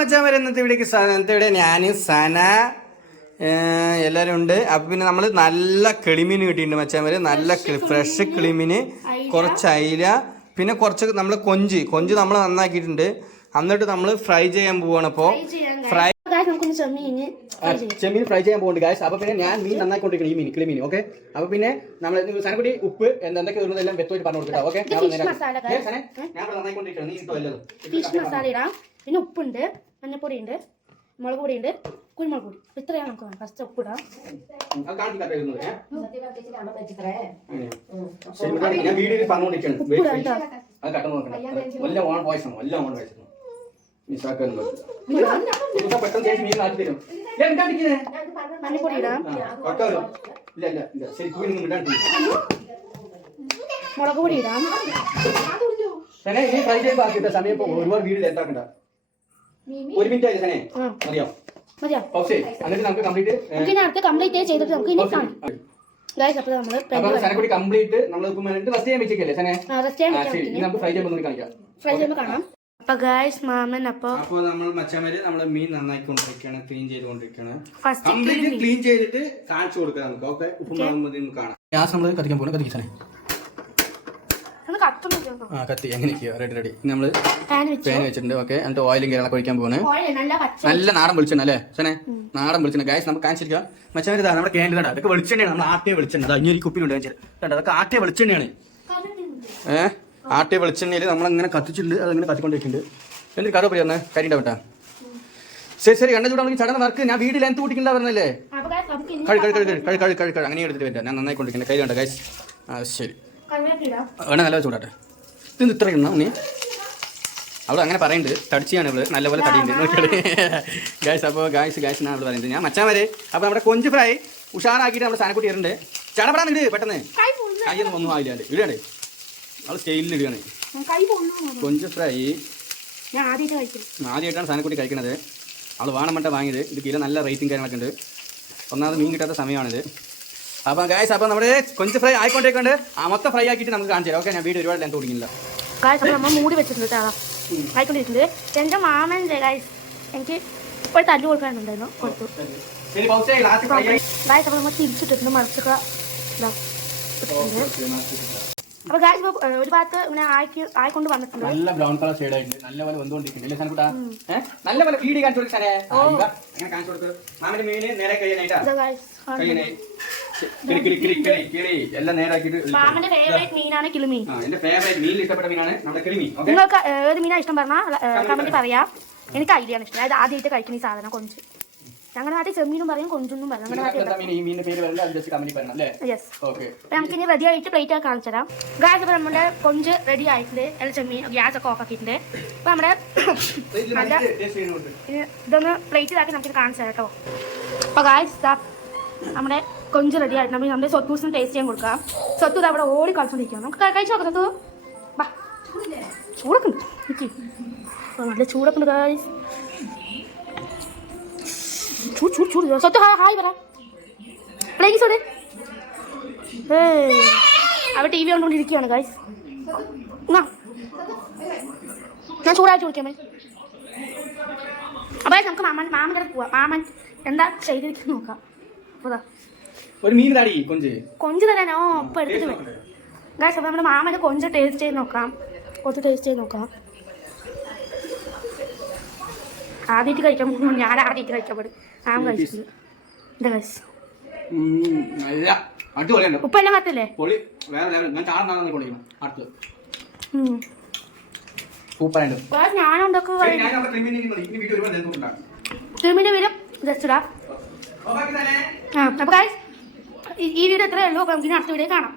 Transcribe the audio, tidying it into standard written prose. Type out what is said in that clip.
മച്ചാൻ വരെ ഇന്നത്തെ ഇവിടെ ഞാൻ സന എല്ലാവരും ഉണ്ട്. അപ്പം പിന്നെ നമ്മൾ നല്ല കിളിമീൻ കിട്ടിയിട്ടുണ്ട് മച്ചാൻ വരെ. നല്ല ഫ്രഷ് കിളിമീന്, കുറച്ച് അയില, പിന്നെ കുറച്ച് നമ്മൾ കൊഞ്ച് നമ്മൾ നന്നാക്കിയിട്ടുണ്ട്. എന്നിട്ട് നമ്മൾ ഫ്രൈ ചെയ്യാൻ പോവാണ്. അപ്പോൾ ചെമ്മീൻ ഫ്രൈ ചെയ്യാൻ പോകുന്നുണ്ട് ഗായ്സ്. അപ്പോൾ പിന്നെ ഞാൻ മീൻ നന്നാക്കിക്കൊണ്ടിരിക്കണം, ഈ കിളിമീൻ. ഓക്കെ, അപ്പോൾ പിന്നെ നമ്മൾ സനക്കുട്ടി ഉപ്പ് എന്തൊക്കെ വരുന്നതെല്ലാം വ്യക്തമായിട്ട് പറഞ്ഞു കൊടുക്കാം. ഓക്കെ, ഞാൻ നന്നായിക്കൊണ്ടിരിക്കണം, നീ കിട്ടുമല്ലോ. ഫിഷ് മസാല ഇടാം, പിന്നെ ഉപ്പുണ്ട്, മഞ്ഞപ്പൊടി ഉണ്ട്, മുളക് പൊടി ഉണ്ട്, കുരുമുളക് പൊടി. ഇത്രയാണ് നമുക്ക് വേണം. ഫസ്റ്റ് ഉപ്പിടാം. മഞ്ഞപ്പൊടി ഇടാം, മുളക് പൊടി ഇടാം. സമയം ഒരുപാട് വീഡിയോ എന്താക്കണ്ട. 1 മിനിറ്റ് ആയില്ലേ സനെ? മതിയോ? എന്നിട്ട് നമുക്ക് കംപ്ലീറ്റ് ചെയ്തിട്ട് നമുക്ക് ഇനി കാണാം. ഗയ്സ്, അപ്പോൾ നമ്മൾ സനക്കുട്ടി കംപ്ലീറ്റ് നമ്മൾ ഫസ്റ്റ് ചെയ്യാൻ വെച്ചേക്കല്ലേ സനെ? ശരി, നമുക്ക് ഫ്രൈ ചെയ്യുമ്പോൾ കാണിക്കാം. ഫ്രൈ ചെയ്യുമ്പോൾ കാണാം. അപ്പൊ ഗയ്സ് മാമൻ അപ്പോൾ നമ്മൾ മച്ചമര് നമ്മൾ മീൻ നന്നായിക്കൊണ്ടിരിക്കുകയാണ്, ക്ലീൻ ചെയ്തുകൊണ്ടിരിക്കുകയാണ്. കംപ്ലീറ്റ് ക്ലീൻ ചെയ്തിട്ട് കാണിച്ചു കൊടുക്കാം നമുക്ക്. ഓക്കെ, ഉപ്പും കാണാം. ഗ്യാസ് നമ്മൾ കത്തിക്കാൻ പോകുന്നത്. കത്തിക്ക് സനെ. കത്തി എങ്ങനെയൊക്കെയോ റെഡി. നമ്മൾ പാൻ വെച്ചിട്ടുണ്ട്. ഓക്കെ, എന്നിട്ട് ഓയിലും കാര്യങ്ങളൊക്കെ ഒഴിക്കാൻ പോകുന്നത്. നല്ല നാടൻ വെളിച്ചെണ്ണ അല്ലേ സനെ? നാടൻ വെളിച്ചെണ്ണ ഗായ്സ് നമുക്ക് കാണിച്ചിരിക്കാം. മച്ചാൻ നമ്മുടെ ക്യാൻഡിൽ കണ്ട, അതൊക്കെ വെളിച്ചെണ്ണയാണ്. നമ്മൾ ആട്ടിയ വെളിച്ചെണ്ണ അഞ്ഞൊരു കുപ്പിയിലുണ്ട് കണ്ടോ, അതൊക്കെ ആട്ടിയ വെളിച്ചെണ്ണയാണ്. ആട്ടിയ വെളിച്ചെണ്ണയിൽ നമ്മളിങ്ങനെ കത്തിച്ചിട്ടുണ്ട്. അതിങ്ങനെ കത്തിക്കൊണ്ടിരിക്കുന്നുണ്ട്. എന്നിട്ട് കട പോയി വന്നേ കരി ഉണ്ടാവട്ടെ. ശരി, എണ്ണ ചൂടാണെങ്കിൽ ചടങ്ങ് വർക്ക്. ഞാൻ വീട്ടിൽ ലെന്ത് കൂട്ടിക്കണ്ട പറഞ്ഞല്ലേ? കഴി അങ്ങനെ എടുത്തിട്ട് വരാം. ഞാൻ നന്നായിക്കൊണ്ടിരിക്കുന്നത്. കൈ കണ്ട ഗായ്സ്. ശരി, വേണം നല്ല ചൂടാട്ടെ. ഇത് ഇത്ര ഇടണം നീ. അവൾ അങ്ങനെ പറയുന്നുണ്ട്, തടിച്ചാണ് ഇവള്, നല്ലപോലെ തടിയുണ്ട് നോക്കിയത് ഗായ്സ്. അപ്പോൾ ഗായ്സ് ഞാൻ അവൾ പറയുന്നത് ഞാൻ മച്ചാൻ വരെ. അപ്പോൾ നമ്മുടെ കൊഞ്ച് ഫ്രൈ ഉഷാറാക്കിയിട്ട് നമ്മുടെ സാനക്കുട്ടി ഇടുന്നുണ്ട്. ചടപടാൻ ഇട് പെട്ടെന്ന്, കൈയൊന്നും ഒന്നും ആയില്ലാണ്ട് ഇടാണ്ട്. അവൾ സ്റ്റൈലിൽ ഇടുകയാണ് കൊഞ്ച് ഫ്രൈ. ആദ്യമായിട്ടാണ് സാനക്കുട്ടി കഴിക്കുന്നത്. അവൾ വേണമെന്നിട്ട് വാങ്ങിയത്. ഇത് കിലോ നല്ല റേറ്റും കാര്യങ്ങളൊക്കെ ഉണ്ട്. ഒന്നാമത് മീൻ കിട്ടാത്ത സമയമാണിത്. അപ്പം ഗായ്സ്, അപ്പോൾ നമ്മുടെ കൊഞ്ച് ഫ്രൈ ആയിക്കൊണ്ടേക്കൊണ്ട് മൊത്തം ഫ്രൈ ആക്കിയിട്ട് നമുക്ക് കാണിച്ചു തരാം. ഓക്കെ, ഞാൻ വീഡിയോ ഒരുപാട് ലെന്ത് തുടങ്ങിയില്ല ഗായ്സ്. അപ്പോൾ നമ്മൾ മൂടി വെച്ചിട്ടുണ്ട് ആയിക്കൊണ്ടിരിക്കുന്നത്. എൻ്റെ മാമൻ്റെ ഗായ്സ് എനിക്ക് ഇപ്പോൾ തല്ലു കൊടുക്കാനുണ്ടായിരുന്നു, കൊടുത്തു. ഗായ്സ്, അപ്പോൾ നമ്മൾ തിരിച്ചിട്ടിട്ടുണ്ട്, മറിച്ചൊക്കെ അപ്പോൾ ഗായ്സ് ഒരു ഭാഗത്ത് ഇങ്ങനെ ആയിക്കൊണ്ട് വന്നിട്ടുണ്ട്. നല്ല ബ്രൗൺ കളർ ഷെയ്ഡ് ആയിട്ടുണ്ട്, നല്ലപോലെ വന്നുകൊണ്ടിരിക്കുന്നുണ്ട്. നല്ലപോലെ വീഡിയോ കാണിച്ചു കൊടുക്കാൻ മാമന്റെ മീന് നേരെ കഴിയാനായിട്ടാ. നിങ്ങൾക്ക് ഏത് മീനാണ് ഇഷ്ടം പറഞ്ഞാൽ കമന്റ് പറയാം. എനിക്ക് ഐഡിയ ആണ് ഇഷ്ടം. അതായത് ആദ്യമായിട്ട് കഴിക്കുന്ന ഈ സാധനം കൊഞ്ച്. ഞങ്ങളുടെ നാട്ടിൽ ചെമ്മീനും പറയും, കൊഞ്ചൊന്നും പറയും. നമുക്ക് ഇനി റെഡി ആയിട്ട് പ്ലേറ്റ് ഒക്കെ കാണിച്ചു തരാം. ഗായ്സ്, അപ്പോൾ നമ്മുടെ കൊഞ്ച് റെഡി ആയിട്ടുണ്ട്. എല്ലാ ചെമ്മീൻ ഗ്യാസ് ഒക്കെ ഓഫ് ആക്കിയിട്ടുണ്ട്. അപ്പോൾ നമ്മുടെ ഇതൊന്ന് പ്ലേറ്റ് ഇതാക്കി നമുക്ക് കാണിച്ചു തരാം കേട്ടോ. അപ്പോൾ ഗായ്സ്, നമ്മുടെ കൊഞ്ച് റെഡി ആയിട്ട് നമ്മുടെ സ്വത്തൂസിന് ടേസ്റ്റ് ചെയ്യാൻ കൊടുക്കാം. സ്വത്ത് അവിടെ ഓടി കളിച്ചോണ്ടിരിക്കാം. നമുക്ക് കഴിച്ചു നോക്കാം. സ്വത്തു ബാ, ചൂടൊക്കെ ഉണ്ട്. നല്ല ചൂടൊക്കെ ഉണ്ട് ഗായ്സ്. ചൂട് സ്വത്ത് ഹായ് പറ. പ്ലേസ് അവിടെ അവ ടി വി കണ്ടുകൊണ്ടിരിക്കുകയാണ് ഗായ്സ്. ഞാൻ ചൂടായിട്ട് വിളിക്കാമേ. അപ്പോൾ നമുക്ക് മാമൻ്റെ അടുത്ത് പോവാം. മാമൻ എന്താ ചെയ്തിരിക്കുന്നു നോക്കാം. അപ്പോൾ കൊഞ്ച് തരാനോ ഇപ്പം എടുത്തിട്ട് വരും ഗായ്സ്. അപ്പോൾ നമ്മുടെ മാമൻ്റെ കൊഞ്ച് ടേസ്റ്റ് ചെയ്ത് നോക്കാം. കുറച്ച് ടേസ്റ്റ് ചെയ്ത് നോക്കാം. ആദ്യമായിട്ട് കഴിക്കാൻ പോകുമ്പോൾ ഞാൻ ആദ്യമായിട്ട് കഴിക്കാൻ പാടും. മാമൻ കഴിച്ചിട്ടുണ്ട്. എന്താ ഗായ്സ്, ഉപ്പെല്ലാം കത്തല്ലേ? ഞാനുണ്ടാക്കുക ക്രീമിൻ്റെ പേരും ജസ്റ്റ് ഇടാം. അപ്പോൾ ഗായ്സ് ഈ വീഡിയോ എത്രയേ ഉള്ളൂ. അപ്പോൾ നമുക്ക് അടുത്ത വീഡിയോ കാണാം.